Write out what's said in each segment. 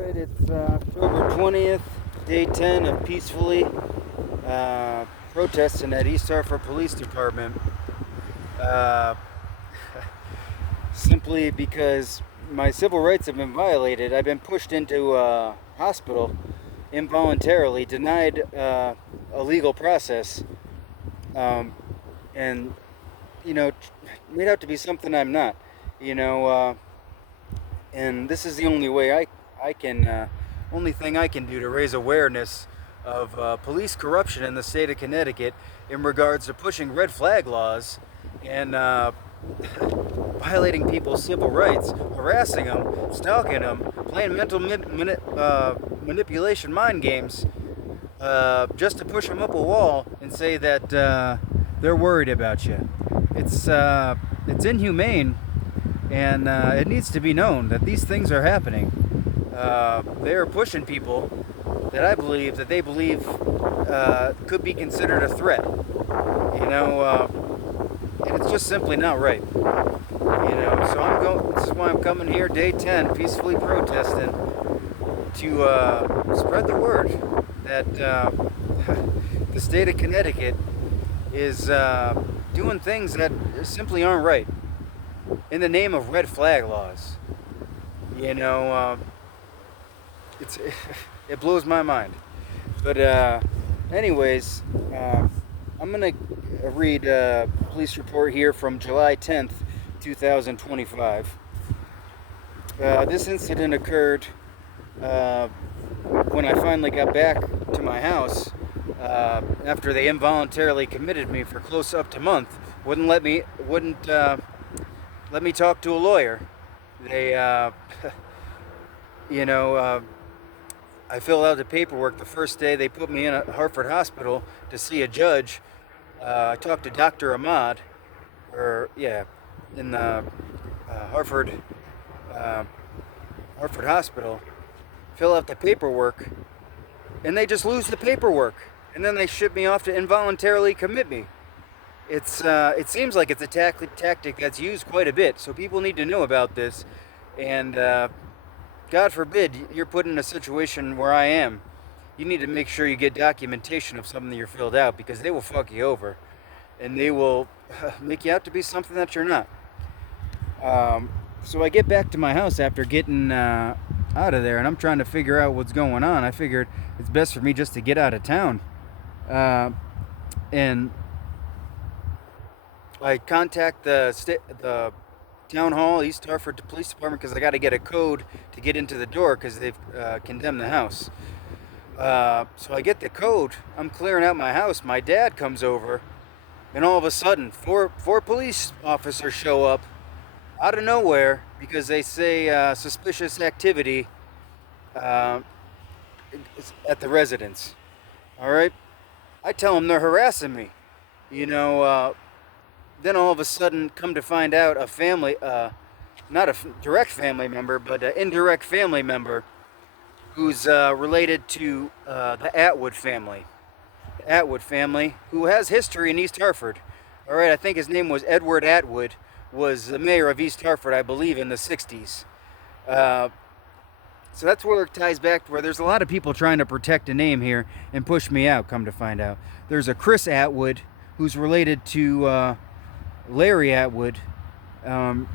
Alright, it's October 20th, day 10 of peacefully protesting at East Hartford Police Department. Uh, Simply because my civil rights have been violated. I've been pushed into a hospital involuntarily, denied a legal process, um, and, made out to be something I'm not, you know. And this is the only way I can, only thing I can do to raise awareness of police corruption in the state of Connecticut in regards to pushing red flag laws and violating people's civil rights, harassing them, stalking them, playing mental manipulation mind games, just to push them up a wall and say that they're worried about you. It's inhumane. And it needs to be known that these things are happening. They are pushing people that they believe could be considered a threat. And it's just simply not right. So this is why I'm coming here, day 10, peacefully protesting to spread the word that the state of Connecticut is doing things that simply aren't right in the name of red flag laws. It's it blows my mind. But anyways, I'm gonna read a police report here from July 10th, 2025. This incident occurred when I finally got back to my house after they involuntarily committed me for close up to a month. Wouldn't let me talk to a lawyer. They, I filled out the paperwork the first day they put me in a Hartford hospital to see a judge. I talked to Dr. Ahmad, in the Hartford hospital. Fill out the paperwork, and they just lose the paperwork, and then they ship me off to involuntarily commit me. It seems like it's a tactic that's used quite a bit, so people need to know about this. And God forbid you're put in a situation where I am. You need to make sure you get documentation of something that you're filled out, because they will fuck you over, and they will make you out to be something that you're not. So I get back to my house after getting out of there, and I'm trying to figure out what's going on. I figured it's best for me just to get out of town. And I contact the town hall, East Hartford Police Department, because I got to get a code to get into the door because they've condemned the house. So I get the code. I'm clearing out my house. My dad comes over, and all of a sudden, four police officers show up out of nowhere because they say suspicious activity at the residence. All right, I tell them they're harassing me. Then all of a sudden, come to find out, a family, not a direct family member, but an indirect family member who's related to the Atwood family. The Atwood family, who has history in East Hartford. All right, I think his name was Edward Atwood, was the mayor of East Hartford, I believe, in the 60s. So that's where it ties back to where there's a lot of people trying to protect a name here and push me out, come to find out. There's a Chris Atwood, who's related to Larry Atwood, and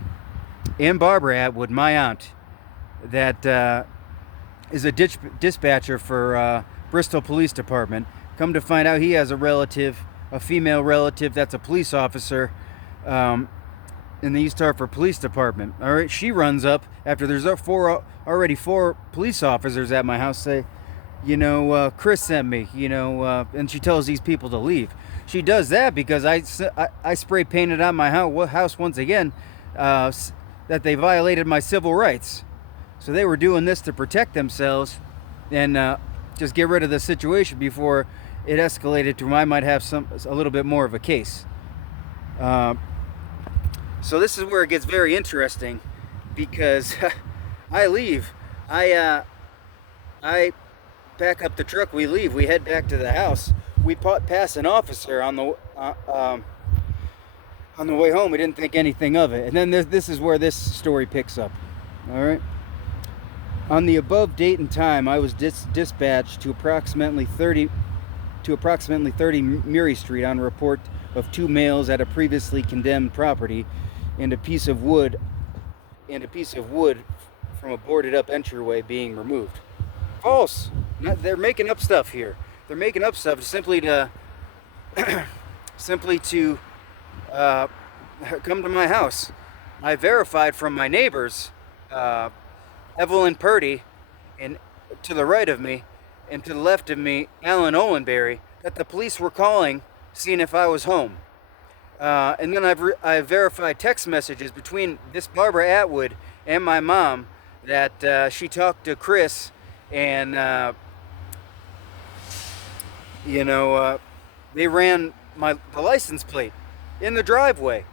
Barbara Atwood, my aunt, that is a dispatcher for Bristol Police Department. Come to find out, he has a female relative that's a police officer in the East Hartford Police Department. All right, she runs up after there's already four police officers at my house. Say, Chris sent me, and she tells these people to leave. She does that because I spray painted on my house once again that they violated my civil rights. So they were doing this to protect themselves and just get rid of the situation before it escalated to where I might have a little bit more of a case. So this is where it gets very interesting, because I leave. I pack up the truck. We leave. We head back to the house. We pass an officer on the way home. We didn't think anything of it. And then this is where this story picks up. All right. On the above date and time, I was dispatched to approximately 30 Murray Street on a report of two males at a previously condemned property and a piece of wood from a boarded up entryway being removed. False. They're making up stuff here. They're making up stuff simply to come to my house. I verified from my neighbors, Evelyn Purdy, and to the right of me, and to the left of me, Alan Olenberry, that the police were calling, seeing if I was home. And then I've verified text messages between this Barbara Atwood and my mom that she talked to Chris, and they ran the license plate in the driveway.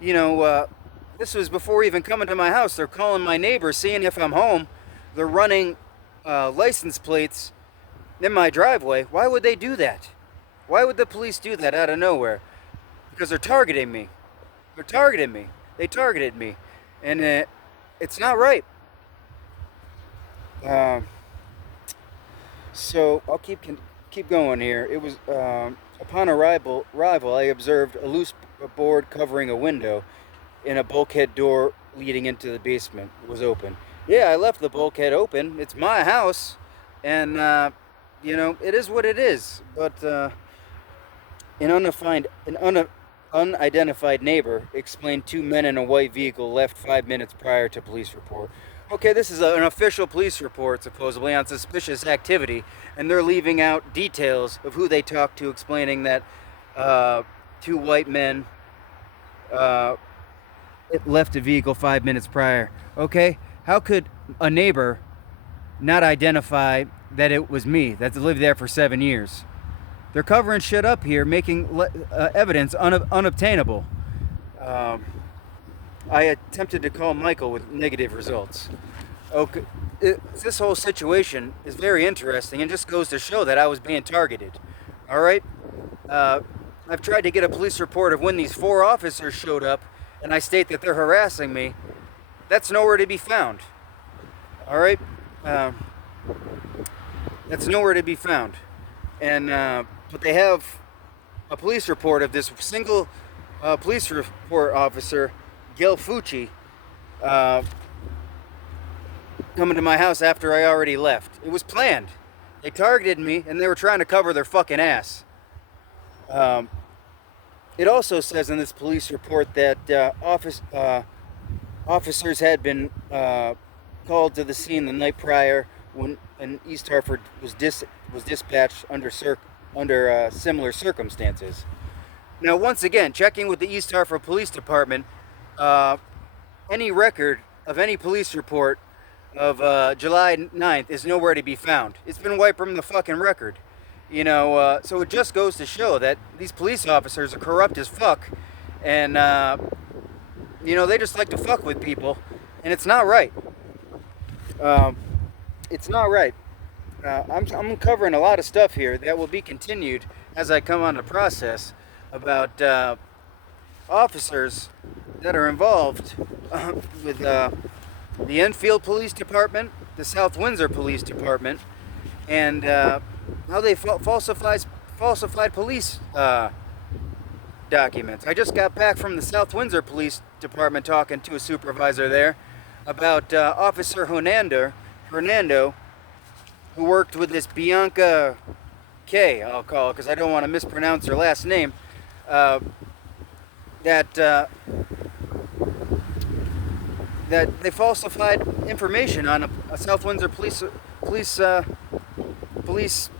This was before even coming to my house. They're calling my neighbors, seeing if I'm home. They're running license plates in my driveway. Why would they do that? Why would the police do that out of nowhere? Because they're targeting me. They targeted me. And it's not right. So I'll keep going here. It was upon arrival, I observed a loose board covering a window, and a bulkhead door leading into the basement was open. Yeah, I left the bulkhead open. It's my house, and it is what it is. But an unidentified neighbor explained two men in a white vehicle left 5 minutes prior to police report. Okay, this is an official police report, supposedly, on suspicious activity, and they're leaving out details of who they talked to, explaining that two white men left the vehicle 5 minutes prior. Okay, how could a neighbor not identify that it was me that's lived there for 7 years? They're covering shit up here, making evidence unobtainable. I attempted to call Michael with negative results. Okay, this whole situation is very interesting and just goes to show that I was being targeted. All right, I've tried to get a police report of when these 4 officers showed up, and I state that they're harassing me. That's nowhere to be found. All right, that's nowhere to be found. And but they have a police report of this single police report officer, Gil Fucci, coming to my house after I already left. It was planned. They targeted me, and they were trying to cover their fucking ass. It also says in this police report that officers had been called to the scene the night prior when East Hartford was dispatched under similar circumstances. Now, once again, checking with the East Hartford Police Department, any record of any police report of July 9th is nowhere to be found. It's been wiped from the fucking record. So it just goes to show that these police officers are corrupt as fuck, and they just like to fuck with people, and it's not right. It's not right. I'm covering a lot of stuff here that will be continued as I come on the process about officers that are involved with the Enfield Police Department, the South Windsor Police Department, and how they falsified police documents. I just got back from the South Windsor Police Department talking to a supervisor there about Officer Hernando, who worked with this Bianca K, I'll call her because I don't want to mispronounce her last name, that they falsified information on a South Windsor police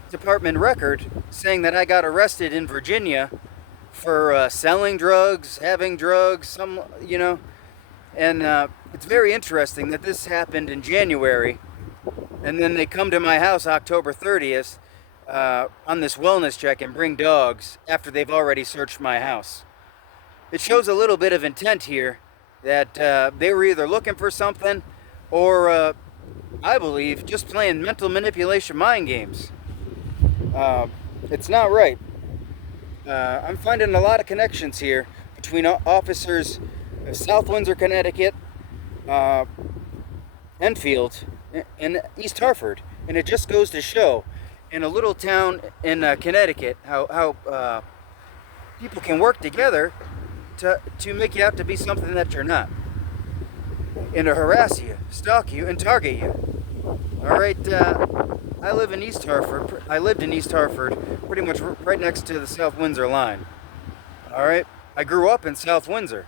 department record saying that I got arrested in Virginia for selling drugs, having drugs, and it's very interesting that this happened in January, and then they come to my house October 30th on this wellness check and bring dogs after they've already searched my house. It shows a little bit of intent here that they were either looking for something or, I believe, just playing mental manipulation mind games. It's not right. I'm finding a lot of connections here between officers of South Windsor, Connecticut, Enfield, in East Hartford, and it just goes to show, in a little town in Connecticut, how people can work together to make you out to be something that you're not, and to harass you, stalk you, and target you. All right, I live in East Hartford. I lived in East Hartford, pretty much right next to the South Windsor line. All right, I grew up in South Windsor.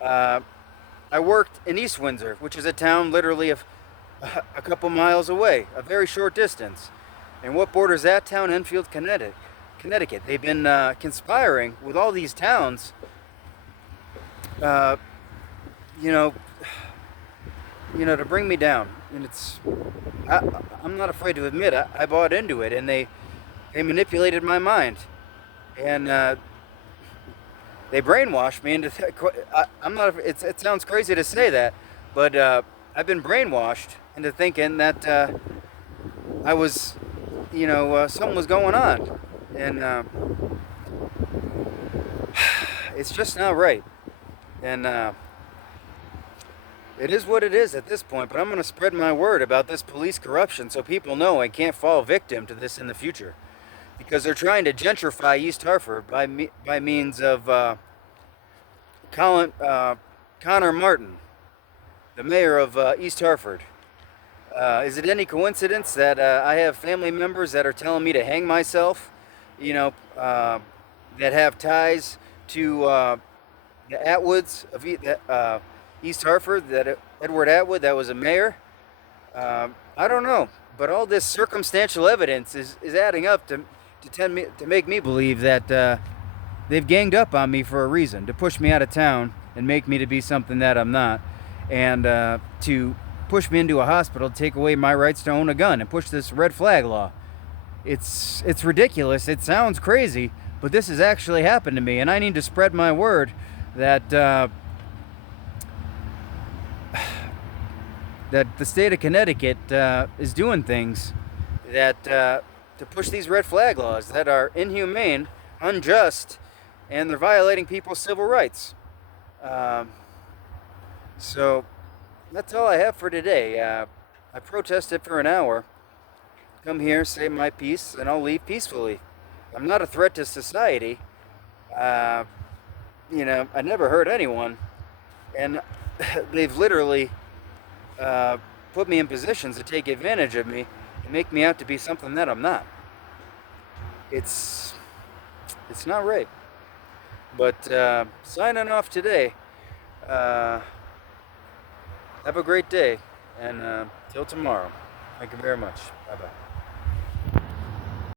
Uh, I worked in East Windsor, which is a town literally a couple miles away, a very short distance. And what borders that town? Enfield, Connecticut. Connecticut. They've been conspiring with all these towns. Uh, you know, to bring me down. And I'm not afraid to admit I bought into it, and they manipulated my mind, and they brainwashed me into. I'm not. It sounds crazy to say that, but I've been brainwashed into thinking that I was, something was going on, and it's just not right, and it is what it is at this point. But I'm going to spread my word about this police corruption so people know I can't fall victim to this in the future, because they're trying to gentrify East Hartford by means of Connor Martin, the mayor of East Hartford. Is it any coincidence that I have family members that are telling me to hang myself, that have ties to the Atwoods of East Hartford, that Edward Atwood, that was a mayor? I don't know, but all this circumstantial evidence is adding up to make me believe that they've ganged up on me for a reason, to push me out of town and make me to be something that I'm not, and to push me into a hospital, take away my rights to own a gun, and push this red flag law. It's ridiculous. It sounds crazy, but this has actually happened to me, and I need to spread my word that that the state of Connecticut is doing things that to push these red flag laws that are inhumane, unjust, and they're violating people's civil rights. So that's all I have for today. I protested for an hour. Come here, say my piece, and I'll leave peacefully. I'm not a threat to society. I never hurt anyone, and they've literally put me in positions to take advantage of me and make me out to be something that I'm not. It's not right. But signing off today. Have a great day, and till tomorrow. Thank you very much. Bye-bye.